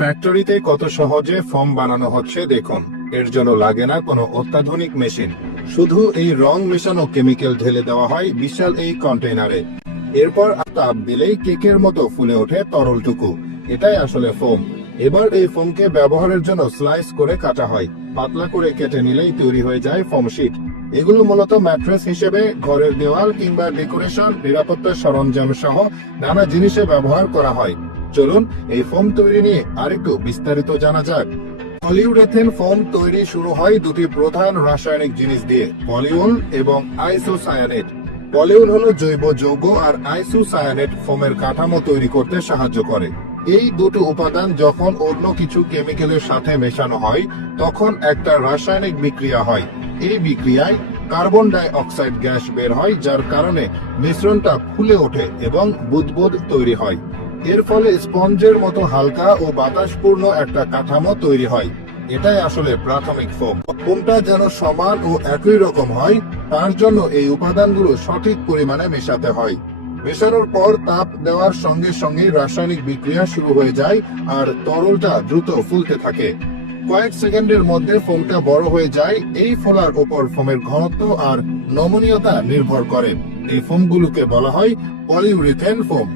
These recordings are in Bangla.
ফ্যাক্টরিতে কত সহজে ফোম বানানো হচ্ছে দেখুন। এর জন্য লাগে না কোনো অত্যাধুনিক মেশিন, শুধু এই রং মেশানো কেমিক্যাল ঢেলে দেওয়া হয় বিশাল এই কন্টেইনারে। এরপর তাপ দিলেই কেকের মতো ফুলে ওঠে তরলটুকু। এটাই আসলে ফোম। এবার এই ফোমকে ব্যবহারের জন্য স্লাইস করে কাটা হয়। পাতলা করে কেটে নিলেই তৈরি হয়ে যায় ফোম শিট। এগুলো মূলত ম্যাট্রেস হিসেবে, ঘরের দেওয়াল কিংবা ডেকোরেশন, নিরাপত্তা সরঞ্জাম সহ নানা জিনিসে ব্যবহার করা হয়। চলুন এই ফোম তৈরি নিয়ে আরেকটু বিস্তারিত জানা যাক। পলিউরেথেন ফোম তৈরি শুরু হয় দুটি প্রধান রাসায়নিক জিনিস দিয়ে, পলিউল এবং আইসোসায়ানেট। পলিউল হলো জৈব যৌগ আর আইসোসায়ানেট ফোমের কাঠামো তৈরি করতে সাহায্য করে। এই দুটো উপাদান যখন অন্য কিছু কেমিক্যালের সাথে মেশানো হয় তখন একটা রাসায়নিক বিক্রিয়া হয়। এই বিক্রিয়ায় কার্বন ডাই অক্সাইড গ্যাস বের হয়, যার কারণে মিশ্রণটা ফুলে ওঠে এবং বুদবুদ তৈরি হয়। এর ফলে স্পঞ্জের মতো হালকা ও বাতাসপূর্ণ একটা কাঠামো তৈরি হয়। এটাই আসলে প্রাথমিক ফোম। ফোমটা যেন সমান ও একই রকম হয়, তার জন্য এই উপাদানগুলো সঠিক পরিমাণে মেশাতে হয়। মেশানোর পর তাপ দেওয়ার সঙ্গে সঙ্গে রাসায়নিক বিক্রিয়া শুরু হয়ে যায় আর তরলটা দ্রুত ফুলতে থাকে। কয়েক সেকেন্ডের মধ্যে ফোমটা বড় হয়ে যায়। এই ফোলার উপর ফোমের ঘনত্ব আর নমনীয়তা নির্ভর করে। এই ফোমগুলোকে বলা হয় পলিউরেথেন ফোম।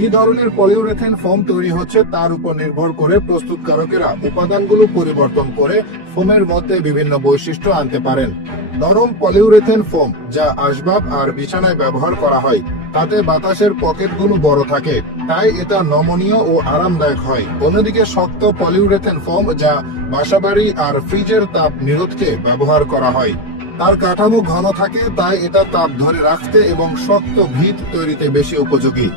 কি ধরনের পলিউরেথেন ফোম তৈরি হচ্ছে তার উপর নির্ভর করে প্রস্তুতকারকেরা উপাদানগুলো পরিবর্তন করে ফোমের মধ্যে বিভিন্ন বৈশিষ্ট্য আনতে পারেন। নরম পলিউরেথেন ফোম, যা আসবাব আর বিছানায় ব্যবহার করা হয়, তাতে বাতাসের পকেটগুলো বড় থাকে, তাই এটা নমনীয় ও আরামদায়ক হয়। অন্যদিকে শক্ত পলিউরেথেন ফোম, যা বাসাবাড়ি আর ফ্রিজের তাপ নিরোধকে ব্যবহার করা হয়, তার কাঠামো ঘন থাকে, তাই এটা তাপ ধরে রাখতে এবং শক্ত ভিত তৈরিতে বেশি উপযোগী।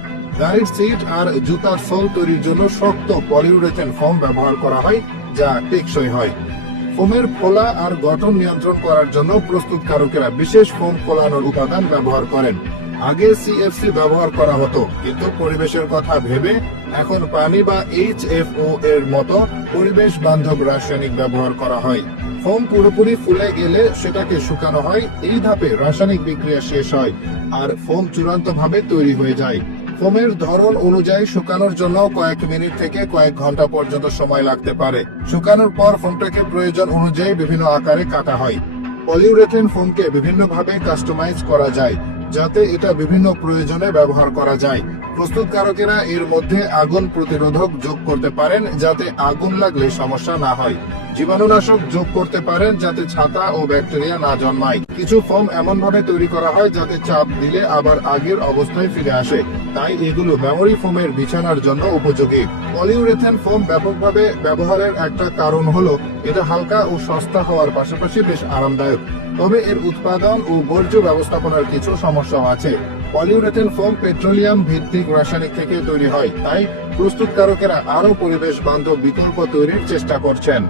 গাড়ির সিট আর জুতার সোল তৈরির জন্য শক্ত পলিউরেথেন ফোম ব্যবহার করা হয়, যা টেকসই হয়। ফোমের ফোলা আর গঠন নিয়ন্ত্রণ করার জন্য প্রস্তুতকারকেরা বিশেষ ফোম ফোলানোর উপাদান ব্যবহার করেন। আগে সিএফসি ব্যবহার করা হতো, কিন্তু পরিবেশের কথা ভেবে এখন পানি বা HFO এর মতো পরিবেশ বান্ধব রাসায়নিক ব্যবহার করা হয়। ফোম পুরোপুরি ফুলে গেলে সেটাকে শুকানো হয়। এই ধাপে রাসায়নিক বিক্রিয়া শেষ হয় আর ফোম চূড়ান্তভাবে তৈরি হয়ে যায়। ফোমের ধরন অনুযায়ী শুকানোর জন্য কয়েক মিনিট থেকে কয়েক ঘন্টা পর্যন্ত সময় লাগতে পারে। শুকানোর পর ফোমটাকে প্রয়োজন অনুযায়ী বিভিন্ন আকারে কাটা হয়। পলিউরেথেন ফোমকে বিভিন্নভাবে কাস্টমাইজ করা যায়, যাতে এটা বিভিন্ন প্রয়োজনে ব্যবহার করা যায়। প্রস্তুতকারকেরা এর মধ্যে আগুন প্রতিরোধক যোগ করতে পারেন, যাতে আগুন লাগলে সমস্যা না হয়। জীবাণুনাশক যোগ করতে পারেন, যাতে ছাতা ও ব্যাকটেরিয়া না জন্মায়। কিছু ফোম এমন ভাবে তৈরি করা হয় যাতে চাপ দিলে আবার আগের অবস্থায় ফিরে আসে, তাই এগুলো মেমোরি ফোমের বিছানার জন্য উপযোগী। পলিউরেথেন ফোম ব্যাপকভাবে ব্যবহারের একটা কারণ হলো এটা হালকা ও সস্তা হওয়ার পাশাপাশি বেশ আরামদায়ক। তবে এর উৎপাদন ও বর্জ্য ব্যবস্থাপনার কিছু সমস্যা আছে। পলিউরেথেন ফোম পেট্রোলিয়াম ভিত্তিক রাসায়নিক থেকে তৈরি হয়, তাই প্রস্তুতকারকেরা আরো পরিবেশ বান্ধব বিকল্প তৈরির চেষ্টা করছেন।